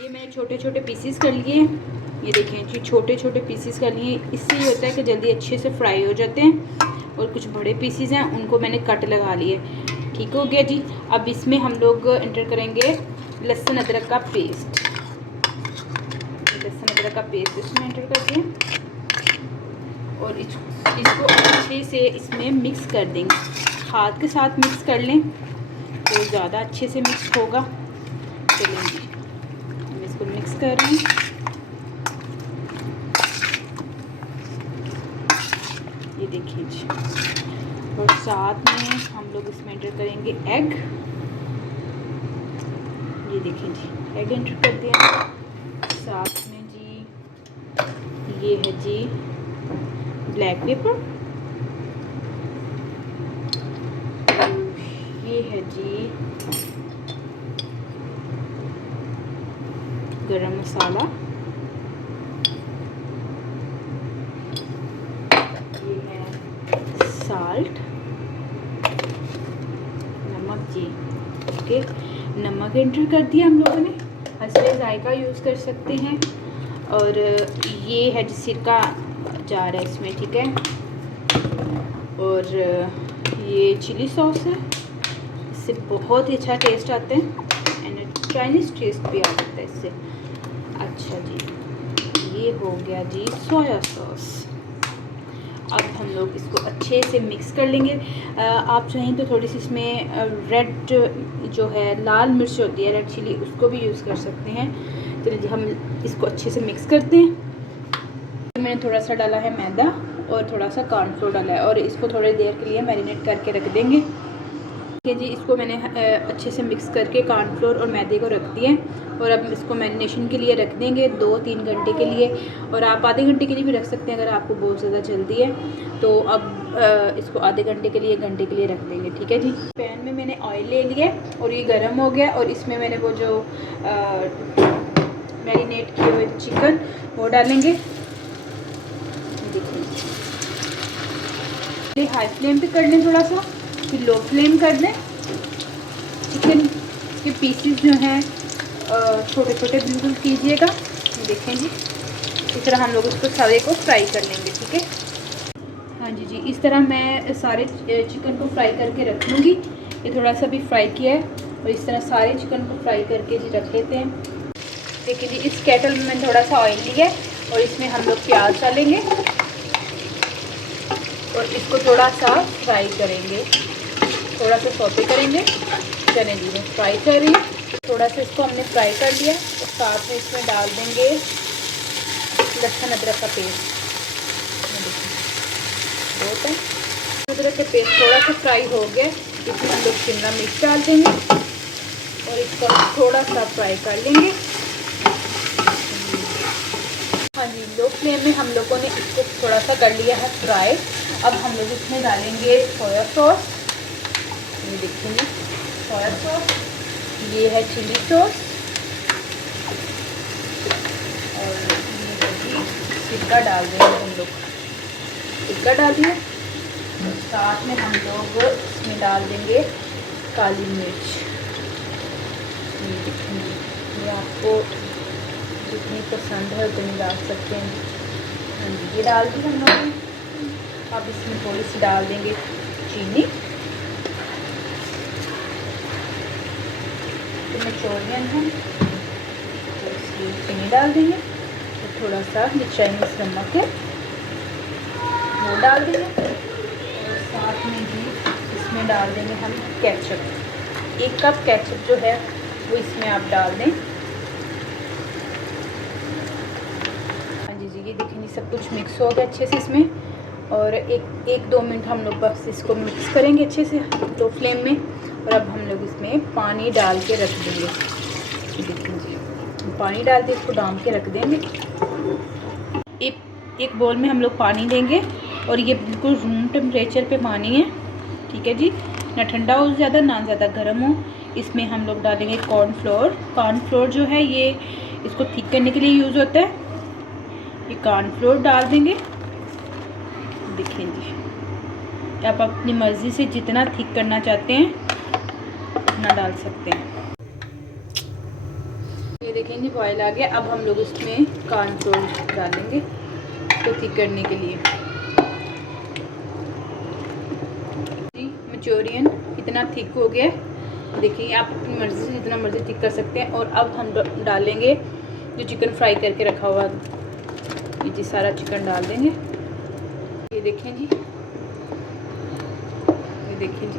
ये मैंने छोटे छोटे पीसीस कर लिए। ये देखें जी, छोटे छोटे पीसीस कर लिए। इससे ये होता है कि जल्दी अच्छे से फ्राई हो जाते हैं। और कुछ बड़े पीसीस हैं, उनको मैंने कट लगा लिए। ठीक हो गया जी। अब इसमें हम लोग एंटर करेंगे लहसुन अदरक का पेस्ट। लहसुन अदरक का पेस्ट इसमें एंटर कर दिए और इसको अच्छे से इसमें मिक्स कर देंगे। हाथ के साथ मिक्स कर लें तो ज़्यादा अच्छे से मिक्स होगा। चलेंगे, हम इसको मिक्स कर रहे हैं। ये देखिए जी। और साथ में हम लोग इसमें एंटर करेंगे एग। ये देखिए जी, एग एंटर कर दिया। साथ में जी ये है जी ब्लैक पेपर। ये है जी गरम मसाला। ये है साल्ट, नमक जी। ओके, नमक एंटर कर दिया हम लोगों ने। हसबे जायका यूज़ कर सकते हैं। और ये है जी सिरका जा रहा है इसमें, ठीक है। और ये चिली सॉस है, इससे बहुत ही अच्छा टेस्ट आता है एंड चाइनीज़ टेस्ट भी आ जाता है इससे। अच्छा जी, ये हो गया जी सोया सॉस। अब हम लोग इसको अच्छे से मिक्स कर लेंगे। आप चाहें तो थोड़ी सी इसमें रेड जो है लाल मिर्च होती है, रेड चिली, उसको भी यूज़ कर सकते हैं। तो हम इसको अच्छे से मिक्स करते हैं। मैंने थोड़ा सा डाला है मैदा और थोड़ा सा कॉर्नफ्लोर डाला है और इसको थोड़ी देर के लिए मैरिनेट करके रख देंगे। ठीक है जी, इसको मैंने अच्छे से मिक्स करके कॉर्नफ्लोर और मैदे को रख दिए और अब इसको मैरिनेशन के लिए रख देंगे 2-3 घंटे के लिए। और आप आधे घंटे के लिए भी रख सकते हैं अगर आपको बहुत ज़्यादा जल्दी है तो। अब इसको आधे घंटे के लिए, घंटे के लिए रख देंगे। ठीक है जी। पैन में मैंने ऑयल ले लिया और ये गर्म हो गया और इसमें मैंने वो जो मैरिनेट किए हुए चिकन वो डालेंगे। देखिए, हाई फ्लेम पे कर लें थोड़ा सा, फिर लो फ्लेम कर दें। चिकन के पीसेस जो हैं छोटे छोटे बिल्कुल कीजिएगा। देखें जी, इस तरह हम लोग इसको सारे को फ्राई कर लेंगे। ठीक है, हाँ जी जी, इस तरह मैं सारे चिकन को फ्राई करके रख लूँगी। ये थोड़ा सा भी फ्राई किया है और इस तरह सारे चिकन को फ्राई करके जी रख लेते हैं। देखिए जी, इस केटल में मैंने थोड़ा सा ऑयल लिया है और इसमें हम लोग प्याज डालेंगे और इसको थोड़ा सा फ्राई करेंगे, थोड़ा सा सौते करेंगे। चने जी मैं फ्राई कर रही हूँ। थोड़ा सा इसको हमने फ्राई कर लिया और साथ में इसमें डाल देंगे लहसुन अदरक का पेस्ट। बहुत है, अदरक का पेस्ट थोड़ा सा फ्राई हो गया, इसमें हम लोग शिमला मिर्च डाल देंगे और इसको थोड़ा सा फ्राई कर लेंगे। हाँ जी, लो फ्लेम में हम लोगों ने इसको थोड़ा सा कर लिया है फ्राई। अब हम लोग इसमें डालेंगे सोया सॉस। ये देखेंगे सोया सॉस, ये है चिली सॉस और ये है जी सिरका डाल देंगे हम लोग। सिरका डाल दिए, साथ में हम लोग इसमें डाल देंगे काली मिर्च। ये देखेंगे, ये आपको जितनी पसंद है उतनी डाल सकते हैं। हाँ जी, ये डाल दी हम लोगों ने। अब इसमें थोड़ी सी डाल देंगे चीनी। तो मेचोरियन है तो इसकी चीनी डाल देंगे और थोड़ा सा ये चाइनीज़ नमक है वो डाल देंगे और साथ में भी इसमें डाल देंगे हम केचप। 1 कप केचप जो है वो इसमें आप डाल दें। ये देखेंगे सब कुछ मिक्स हो गया अच्छे से इसमें और 1-2 मिनट हम लोग बस इसको मिक्स करेंगे अच्छे से लो फ्लेम में। और अब हम लोग इसमें पानी डाल के रख देंगे। देखेंगे, पानी डाल के इसको डाल के रख देंगे। एक बोल में हम लोग पानी देंगे और ये बिल्कुल रूम टेम्परेचर पे पानी है। ठीक है जी, ना ठंडा हो ज़्यादा ना ज़्यादा गर्म हो। इसमें हम लोग डालेंगे कॉर्नफ्लोर। कॉर्नफ्लोर जो है ये इसको थिक करने के लिए यूज़ होता है। ये कॉर्नफ्लोर डाल देंगे। देखिए जी, आप अपनी मर्ज़ी से जितना थिक करना चाहते हैं उतना डाल सकते हैं। ये देखिए देखें जी बॉयल आ गया। अब हम लोग इसमें कॉर्नफ्लोर डालेंगे तो थिक करने के लिए। जी मंचूरियन कितना थिक हो गया देखिए, आप अपनी मर्ज़ी से जितना मर्ज़ी थिक कर सकते हैं। और अब हम डालेंगे जो चिकन फ्राई करके रखा हुआ, ये जी सारा चिकन डाल देंगे। ये देखें जी, ये देखें जी